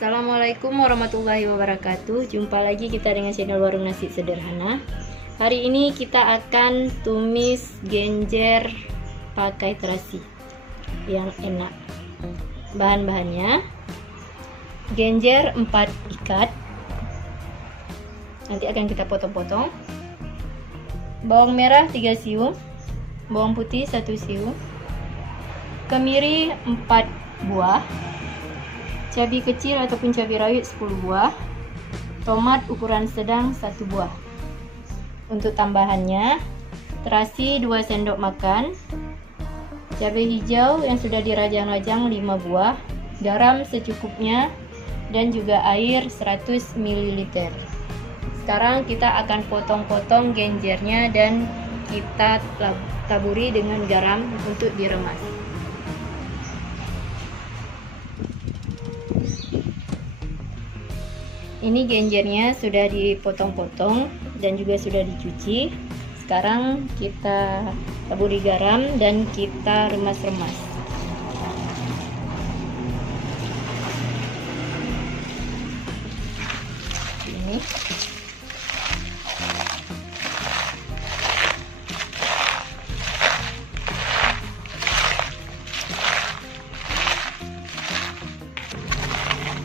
Assalamualaikum warahmatullahi wabarakatuh. Jumpa lagi kita dengan channel Warung Nasi Sederhana. Hari ini kita akan tumis genjer pakai terasi yang enak. Bahan-bahannya: genjer 4 ikat, nanti akan kita potong-potong. Bawang merah 3 siung, bawang putih 1 siung, kemiri 4 buah, cabai kecil ataupun cabai rawit 10 buah, tomat ukuran sedang 1 buah. Untuk tambahannya, terasi 2 sendok makan, cabai hijau yang sudah dirajang-rajang 5 buah, garam secukupnya, dan juga air 100 ml. Sekarang kita akan potong-potong genjernya dan kita taburi dengan garam untuk diremas. Ini genjernya sudah dipotong-potong dan juga sudah dicuci. Sekarang kita taburi garam dan kita remas-remas. Ini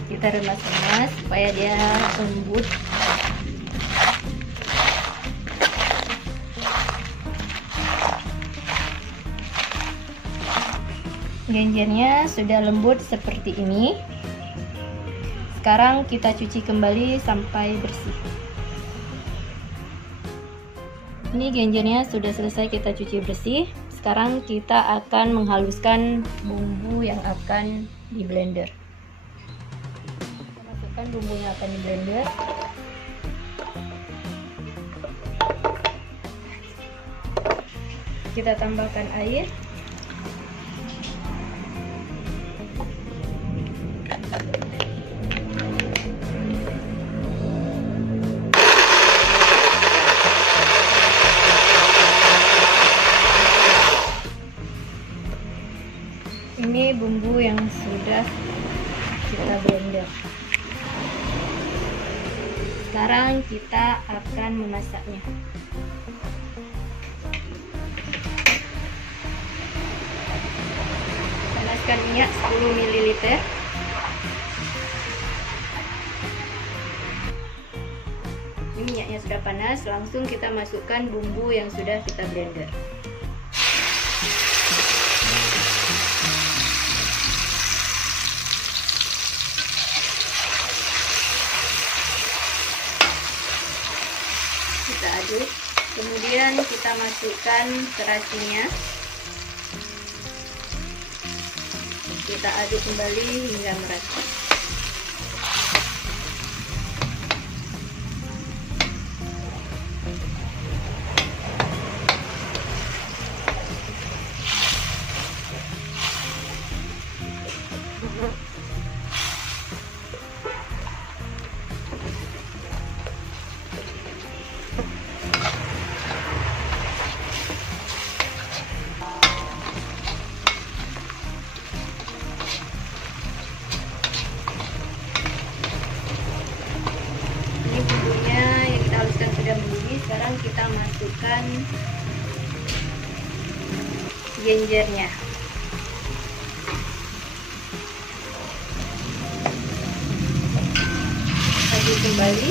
kita remas-remas supaya dia lembut. Genjernya sudah lembut seperti ini. Sekarang kita cuci kembali sampai bersih. Ini genjernya sudah selesai kita cuci bersih. Sekarang kita akan menghaluskan bumbu yang akan di blender. Bumbu yang akan di blender, kita tambahkan air, ini bumbu yang sudah kita blender. Sekarang kita akan memasaknya. Panaskan minyak 10 ml. Ini minyaknya sudah panas, langsung kita masukkan bumbu yang sudah kita blender. Kita aduk, kemudian kita masukkan terasinya, kita aduk kembali hingga merata. Sekarang kita masukkan genjernya. Aduk kembali.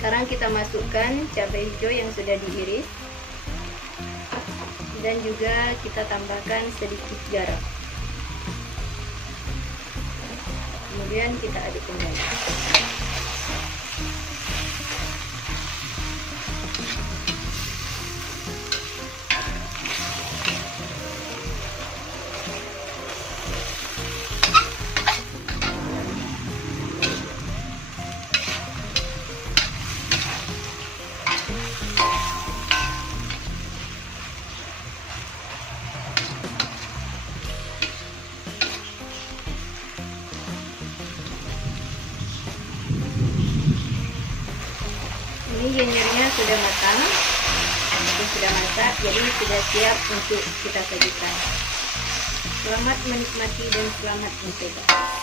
Sekarang kita masukkan cabai hijau yang sudah diiris dan juga kita tambahkan sedikit garam. Kemudian kita aduk kembali. sudah matang atau sudah masak, jadi sudah siap untuk kita sajikan. Selamat menikmati dan selamat mencoba.